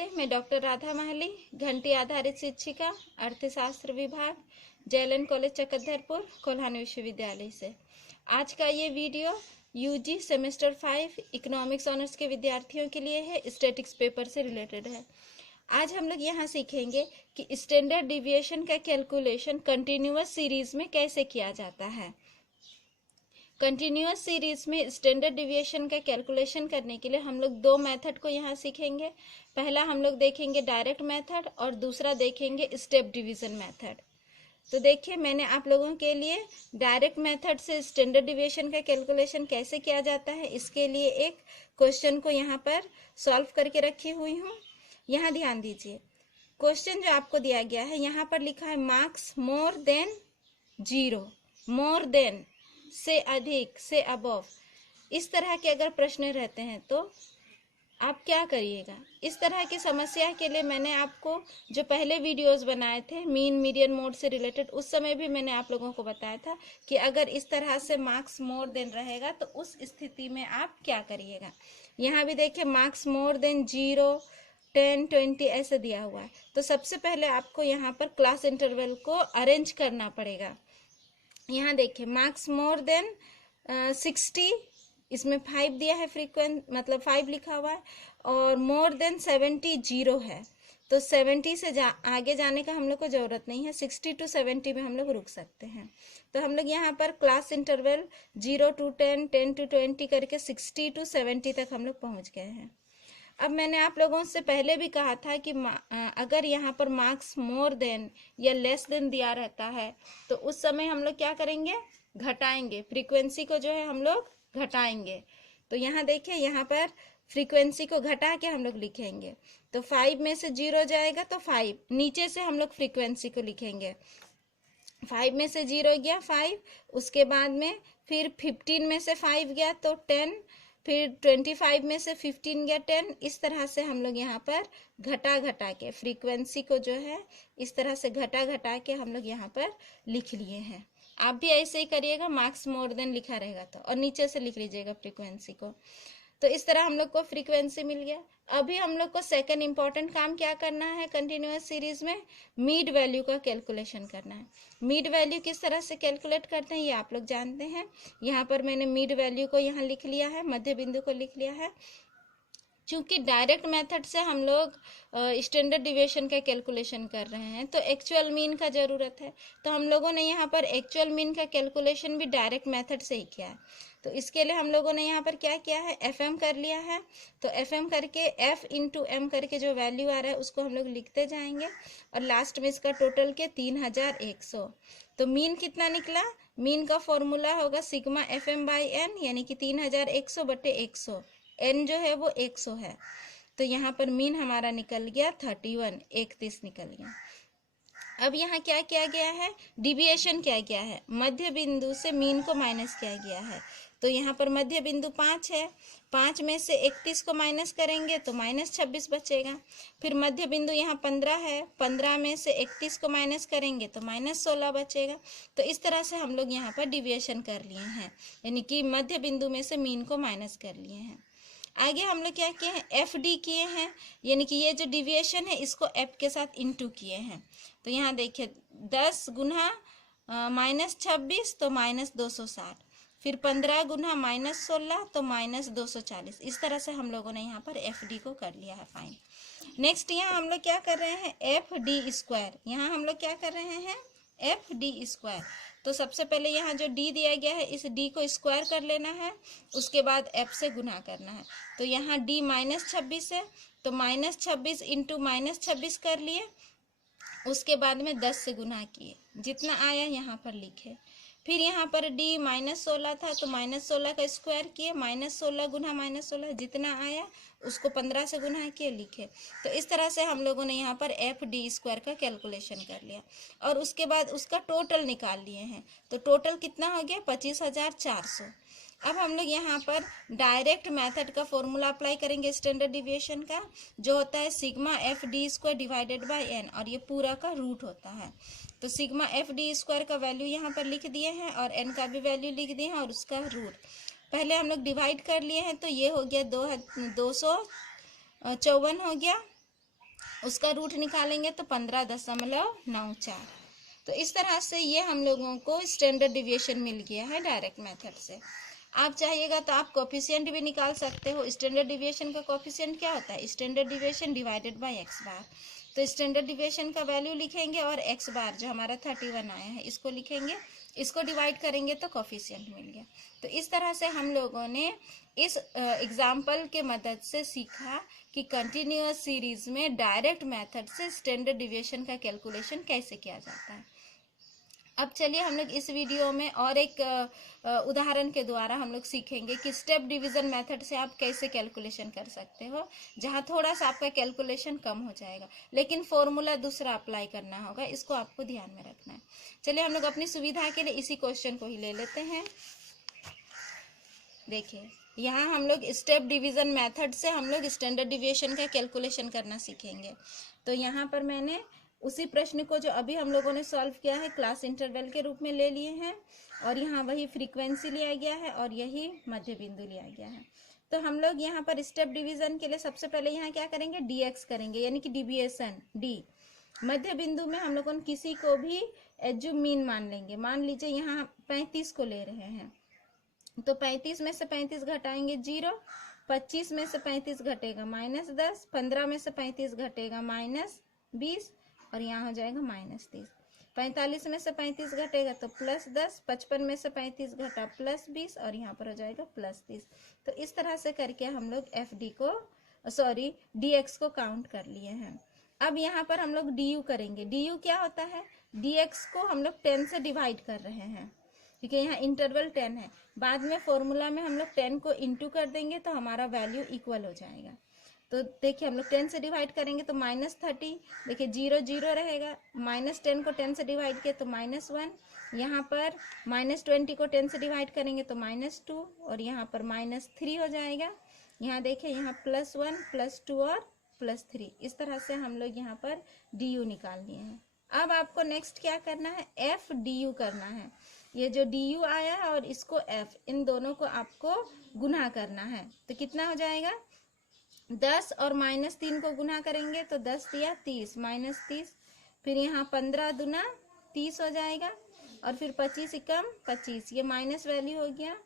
नमस्ते, मैं डॉक्टर राधा माहली, घंटी आधारित शिक्षिका, अर्थशास्त्र विभाग, जेएलएन कॉलेज चकधरपुर, कोल्हान विश्वविद्यालय से। आज का ये video UG semester 5 economics honours के विद्यार्थियों के लिए है, स्टैटिक्स पेपर से रिलेटेड है। आज हम लोग यहाँ सीखेंगे कि स्टैंडर्ड डिविएशन का कैलकुलेशन कंटिन्यूअस सीरीज में कैसे किया जाता है। कंटिन्यूअस सीरीज में स्टैंडर्ड डिविएशन का कैलकुलेशन करने के लिए हम लोग दो मेथड को यहाँ सीखेंगे। पहला हम लोग देखेंगे डायरेक्ट मेथड और दूसरा देखेंगे स्टेप डिवीजन मेथड। तो देखिए, मैंने आप लोगों के लिए डायरेक्ट मेथड से स्टैंडर्ड डिविएशन का कैलकुलेशन कैसे किया जाता है, इसके लिए एक क्वेश्चन को यहाँ पर सॉल्व करके रखी हुई हूँ। यहाँ ध्यान दीजिए, क्वेश्चन जो आपको दिया गया है यहाँ पर लिखा है marks more than 0, more than से अधिक, से अबव। इस तरह के अगर प्रश्न रहते हैं तो आप क्या करिएगा। इस तरह की समस्या के लिए मैंने आपको जो पहले वीडियोस बनाए थे मीन मीडियन मोड से रिलेटेड, उस समय भी मैंने आप लोगों को बताया था कि अगर इस तरह से मार्क्स मोर देन रहेगा तो उस स्थिति में आप क्या करिएगा। यहाँ भी देखिए मार्क्स मोर देन 0, 10, 20 ऐसे दिया हुआ है। तो सबसे पहले आपको यहाँ पर क्लास इंटरवल को अरेंज करना पड़ेगा। यहाँ देखिए मार्क्स मोर देन 60, इसमें 5 दिया है, फ्रीक्वेंट मतलब 5 लिखा हुआ है, और मोर देन 70 0 है। तो 70 से आगे जाने का हम लोग को जरूरत नहीं है, 60 to 70 में हम लोग रुक सकते हैं। तो हम लोग यहाँ पर क्लास इंटरवल 0 to 10, 10 to 20 करके 60 to 70 तक हम लोग पहुँच गए हैं। अब मैंने आप लोगों से पहले भी कहा था कि अगर यहाँ पर मार्क्स मोर देन या लेस देन दिया रहता है तो उस समय हम लोग क्या करेंगे, घटाएंगे, फ्रीक्वेंसी को जो है हम लोग घटाएंगे। तो यहाँ देखिए, यहाँ पर फ्रीक्वेंसी को घटा के हम लोग लिखेंगे। तो 5 में से 0 जाएगा तो 5, नीचे से हम लोग फ्रीक्वेंसी को लिखेंगे। 5 में से 0 गया 5, उसके बाद में फिर 15 में से 5 गया तो 10, फिर 25 में से 15 गया 10। इस तरह से हम लोग यहाँ पर घटा घटा के फ्रीक्वेंसी को जो है इस तरह से घटा घटा के हम लोग यहाँ पर लिख लिए हैं। आप भी ऐसे ही करिएगा, मार्क्स मोर देन लिखा रहेगा तो, और नीचे से लिख लीजिएगा फ्रीक्वेंसी को। तो इस तरह हम लोग को फ्रीक्वेंसी मिल गया। अभी हम लोग को सेकंड इंपॉर्टेंट काम क्या करना है कंटिन्यूअस सीरीज में, मीड वैल्यू का कैलकुलेशन करना है। मीड वैल्यू किस तरह से कैलकुलेट करते हैं ये आप लोग जानते हैं। यहाँ पर मैंने मीड वैल्यू को यहाँ लिख लिया है, मध्य बिंदु को लिख लिया है। चूंकि डायरेक्ट मेथड से हम लोग स्टैंडर्ड डिविएशन का कैलकुलेशन कर रहे हैं तो एक्चुअल मीन का ज़रूरत है। तो हम लोगों ने यहाँ पर एक्चुअल मीन का कैलकुलेशन भी डायरेक्ट मेथड से ही किया है। तो इसके लिए हम लोगों ने यहाँ पर क्या किया है, एफएम कर लिया है। तो एफएम करके एफ इंटू एम करके जो वैल्यू आ रहा है उसको हम लोग लिखते जाएंगे, और लास्ट में इसका टोटल के 3100। तो मीन कितना निकला, मीन का फॉर्मूला होगा sigma F M by N, यानी कि 3100 बटे 100, एन जो है वो 100 है। तो यहाँ पर मीन हमारा निकल गया 31 निकल गया। अब यहाँ क्या किया गया है, डिविएशन क्या गया है, मध्य बिंदु से मीन को माइनस किया गया है। तो यहाँ पर मध्य बिंदु 5 है, 5 में से 31 को माइनस करेंगे तो -26 बचेगा। फिर मध्य बिंदु यहाँ 15 है, 15 में से 31 को माइनस करेंगे तो -16 बचेगा। तो इस तरह से हम लोग यहाँ पर डिविएशन कर लिए हैं, यानी कि मध्य बिंदु में से मीन को माइनस कर लिए हैं। आगे हम लोग क्या किए हैं, एफ डी किए हैं, यानी कि ये जो डिविएशन है इसको एफ के साथ इंटू किए हैं। तो यहाँ देखिए 10 गुना -26 तो -260, फिर 15 गुना -16 तो -240। इस तरह से हम लोगों ने यहाँ पर एफ डी को कर लिया है फाइन। नेक्स्ट यहाँ हम लोग क्या कर रहे हैं, एफ डी स्क्वायर। यहाँ हम लोग क्या कर रहे हैं, एफ डी स्क्वायर। तो सबसे पहले यहाँ जो डी दिया गया है इस डी को स्क्वायर कर लेना है, उसके बाद एफ से गुना करना है। तो यहाँ डी -26 है तो -26 इंटू -26 कर लिए, उसके बाद में 10 से गुना किए, जितना आया यहाँ पर लिखे। फिर यहाँ पर डी -16 था तो -16 का स्क्वायर किए, -16 गुना -16 जितना आया उसको 15 से गुना किए, लिखे। तो इस तरह से हम लोगों ने यहाँ पर एफ डी स्क्वायर का कैलकुलेशन कर लिया, और उसके बाद उसका टोटल निकाल लिए हैं। तो टोटल कितना हो गया, 25,400। अब हम लोग यहाँ पर डायरेक्ट मेथड का फॉर्मूला अप्लाई करेंगे स्टैंडर्ड डिविएशन का, जो होता है sigma F D square divided by N, और ये पूरा का रूट होता है। तो सिग्मा एफ डी स्क्वायर का वैल्यू यहाँ पर लिख दिए हैं और एन का भी वैल्यू लिख दिए हैं और उसका रूट पहले हम लोग डिवाइड कर लिए हैं। तो ये हो गया 254 हो गया, उसका रूट निकालेंगे तो 15.94। तो इस तरह से ये हम लोगों को स्टैंडर्ड डिविएशन मिल गया है डायरेक्ट मेथड से। आप चाहिएगा तो आप कोफिशिएंट भी निकाल सकते हो। स्टैंडर्ड डिविएशन का कोफिशिएंट क्या होता है? Standard deviation divided by X bar. तो स्टैंडर्ड डिविएशन का वैल्यू लिखेंगे और एक्स बार जो हमारा 31 आया है इसको लिखेंगे, इसको डिवाइड करेंगे तो कोफिशिएंट मिल गया। तो इस तरह से हम लोगों ने इस एग्जाम्पल के मदद से सीखा कि कंटिन्यूअस सीरीज में डायरेक्ट मेथड से स्टैंडर्ड डिविएशन का कैलकुलेशन कैसे किया जाता है। अब चलिए हम लोग इस वीडियो में और एक उदाहरण के द्वारा हम लोग सीखेंगे कि स्टेप डिवीजन मेथड से आप कैसे कैलकुलेशन कर सकते हो, जहां थोड़ा सा आपका कैलकुलेशन कम हो जाएगा, लेकिन फॉर्मूला दूसरा अप्लाई करना होगा, इसको आपको ध्यान में रखना है। चलिए हम लोग अपनी सुविधा के लिए इसी क्वेश्चन को ही ले लेते हैं। देखिए यहाँ हम लोग स्टेप डिवीजन मेथड से हम लोग स्टैंडर्ड डिविएशन का कैलकुलेशन करना सीखेंगे। तो यहाँ पर मैंने उसी प्रश्न को जो अभी हम लोगों ने सॉल्व किया है क्लास इंटरवल के रूप में ले लिए हैं, और यहाँ वही फ्रीक्वेंसी लिया गया है और यही मध्य बिंदु लिया गया है। तो हम लोग यहाँ पर स्टेप डिवीजन के लिए सबसे पहले यहाँ क्या करेंगे? डीएक्स करेंगे, यानी कि डिविएशन डी। मध्य बिंदु में हम लोगों किसी को भी एज्यूम मीन मान लेंगे। मान लीजिए यहाँ 35 को ले रहे हैं, तो 35 में से 35 घटाएंगे 0, 25 में से 35 घटेगा -10, 15 में से 35 घटेगा -20 और यहाँ हो जाएगा -30। 45 में से 35 घटेगा तो +10, 55 में से 35 घटा +20 और यहाँ पर हो जाएगा +30। तो इस तरह से करके हम लोग dx को काउंट कर लिए हैं। अब यहाँ पर हम लोग du करेंगे। du क्या होता है? dx को हम लोग 10 से डिवाइड कर रहे हैं, ठीक है। यहाँ इंटरवल 10 है, बाद में फॉर्मूला में हम लोग 10 को इंटू कर देंगे तो हमारा वैल्यू इक्वल हो जाएगा। तो देखिए हम लोग 10 से डिवाइड करेंगे तो -30, देखिए 0 0 रहेगा, -10 को 10 से डिवाइड किया तो -1, यहाँ पर -20 को 10 से डिवाइड करेंगे तो -2 और यहाँ पर -3 हो जाएगा। यहाँ देखिए यहाँ +1 +2 और +3, इस तरह से हम लोग यहाँ पर du निकाल लिए हैं। अब आपको नेक्स्ट क्या करना है? एफ du करना है। ये जो du आया है और इसको f, इन दोनों को आपको गुना करना है। तो कितना हो जाएगा? 10 और -3 को गुना करेंगे तो 10 दिया 30, -30, फिर यहाँ 15 दूना 30 हो जाएगा और फिर 25 एकम 25, ये माइनस वैल्यू हो गया।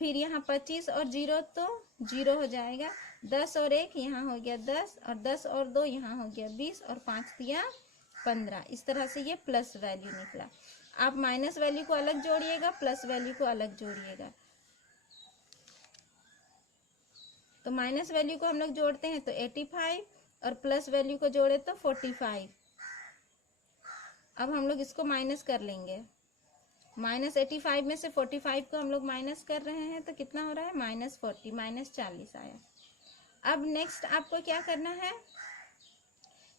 फिर यहाँ 25 और 0 तो 0 हो जाएगा, 10 और 1 यहाँ हो गया 10 और 10 और 2 यहाँ हो गया 20 और 5 दिया 15। इस तरह से ये प्लस वैल्यू निकला। आप माइनस वैल्यू को अलग जोड़िएगा, प्लस वैल्यू को अलग जोड़िएगा। तो माइनस वैल्यू को हम लोग जोड़ते हैं तो 85 और प्लस वैल्यू को जोड़े तो 45। अब हम लोग इसको माइनस कर लेंगे। -85 में से 45 को हम लोग माइनस कर रहे हैं तो कितना हो रहा है? -40, -40 आया। अब नेक्स्ट आपको क्या करना है?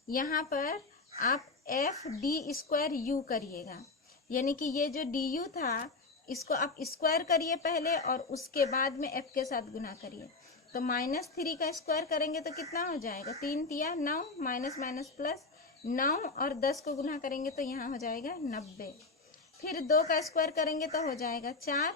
यहाँ पर आप f(d²u) करिएगा, यानी कि ये जो du था इसको आप स्क्वायर करिए पहले और उसके बाद में f के साथ गुना करिए। तो -3 का स्क्वायर करेंगे तो कितना हो जाएगा? 3 तिया 9, माइनस माइनस प्लस 9 और 10 को गुना करेंगे तो यहाँ हो जाएगा 90। फिर 2 का स्क्वायर करेंगे तो हो जाएगा 4,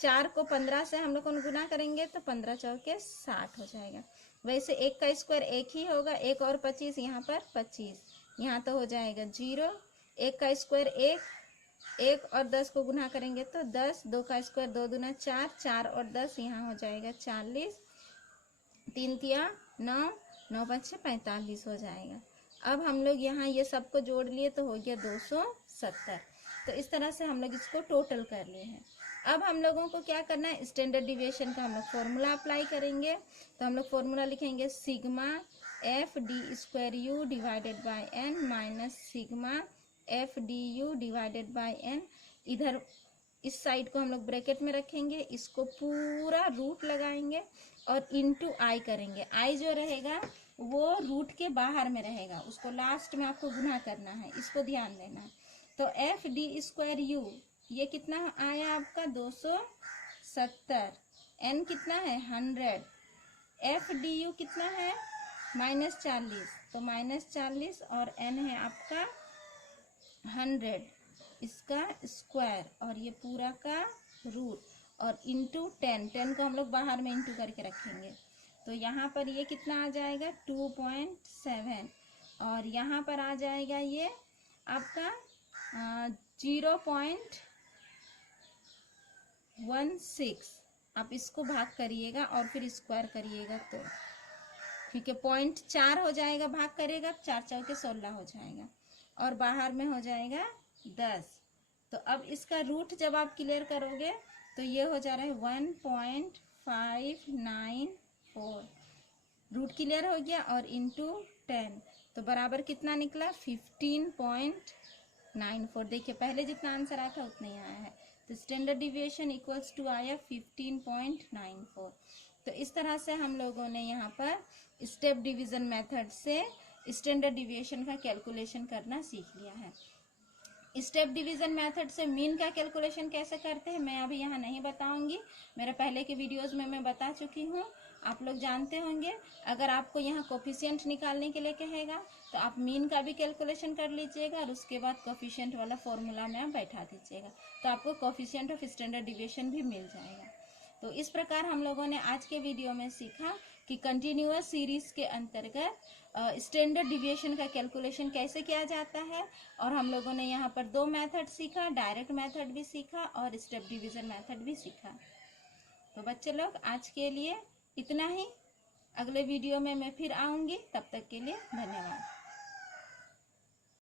4 को 15 से हम लोग को गुना करेंगे तो 15 चौके 60 हो जाएगा। वैसे 1 का स्क्वायर 1 ही होगा, 1 और 25 यहाँ पर 25, यहाँ तो हो जाएगा 0। 1 का स्क्वायर 1, 1 और 10 को गुना करेंगे तो 10, 2 का स्क्वायर 2 दूना 4, 4 और 10 यहाँ हो जाएगा 40, 3 तिया 9, 9 5 45 हो जाएगा। अब हम लोग यहाँ ये सबको जोड़ लिए तो हो गया 270। तो इस तरह से हम लोग इसको टोटल कर लिए हैं। अब हम लोगों को क्या करना है? स्टैंडर्ड डिविएशन का हम लोग फॉर्मूला अप्लाई करेंगे। तो हम लोग फॉर्मूला लिखेंगे sigma f(d²u) divided by n minus sigma f(du) divided by n। इधर इस साइड को हम लोग ब्रैकेट में रखेंगे, इसको पूरा रूट लगाएंगे और इंटू आई करेंगे। आई जो रहेगा वो रूट के बाहर में रहेगा, उसको लास्ट में आपको गुना करना है, इसको ध्यान देना है। तो f(d²u) ये कितना आया आपका? 270। n कितना है? 100। f(du) कितना है? -40, तो -40 और n है आपका 100, इसका स्क्वायर और ये पूरा का रूट और इंटू 10, 10 को हम लोग बाहर में इंटू करके रखेंगे। तो यहाँ पर ये कितना आ जाएगा? 2.7 और यहाँ पर आ जाएगा ये आपका 0.16। आप इसको भाग करिएगा और फिर स्क्वायर करिएगा तो ठीक है, 0.4 हो जाएगा, भाग करेगा 4 चौके 16 हो जाएगा और बाहर में हो जाएगा 10। तो अब इसका रूट जब आप क्लियर करोगे तो ये हो जा रहा है 1.594। रूट क्लियर हो गया और इंटू 10 तो बराबर कितना निकला 15.94। देखिए पहले जितना आंसर आया था उतना ही आया है, तो स्टैंडर्ड डिविएशन इक्वल्स टू आया 15.94। तो इस तरह से हम लोगों ने यहाँ पर स्टेप डिवीजन मेथड से स्टैंडर्ड डिविएशन का कैलकुलेशन करना सीख लिया है। स्टेप डिवीजन मेथड से मीन का कैलकुलेशन कैसे करते हैं मैं अभी यहाँ नहीं बताऊंगी, मेरे पहले के वीडियोस में मैं बता चुकी हूँ, आप लोग जानते होंगे। अगर आपको यहाँ कोफिशिएंट निकालने के लिए कहेगा तो आप मीन का भी कैलकुलेशन कर लीजिएगा और उसके बाद कोफिशिएंट वाला फॉर्मूला में आप बैठा दीजिएगा, तो आपको कोफिशिएंट ऑफ स्टैंडर्ड डिविएशन भी मिल जाएगा। तो इस प्रकार हम लोगों ने आज के वीडियो में सीखा कि कंटिन्यूअस सीरीज के अंतर्गत स्टैंडर्ड डिविएशन का कैलकुलेशन कैसे किया जाता है, और हम लोगों ने यहाँ पर 2 मेथड सीखा, डायरेक्ट मेथड भी सीखा और स्टेप डिवीजन मेथड भी सीखा। तो बच्चे लोग आज के लिए इतना ही, अगले वीडियो में मैं फिर आऊँगी, तब तक के लिए धन्यवाद।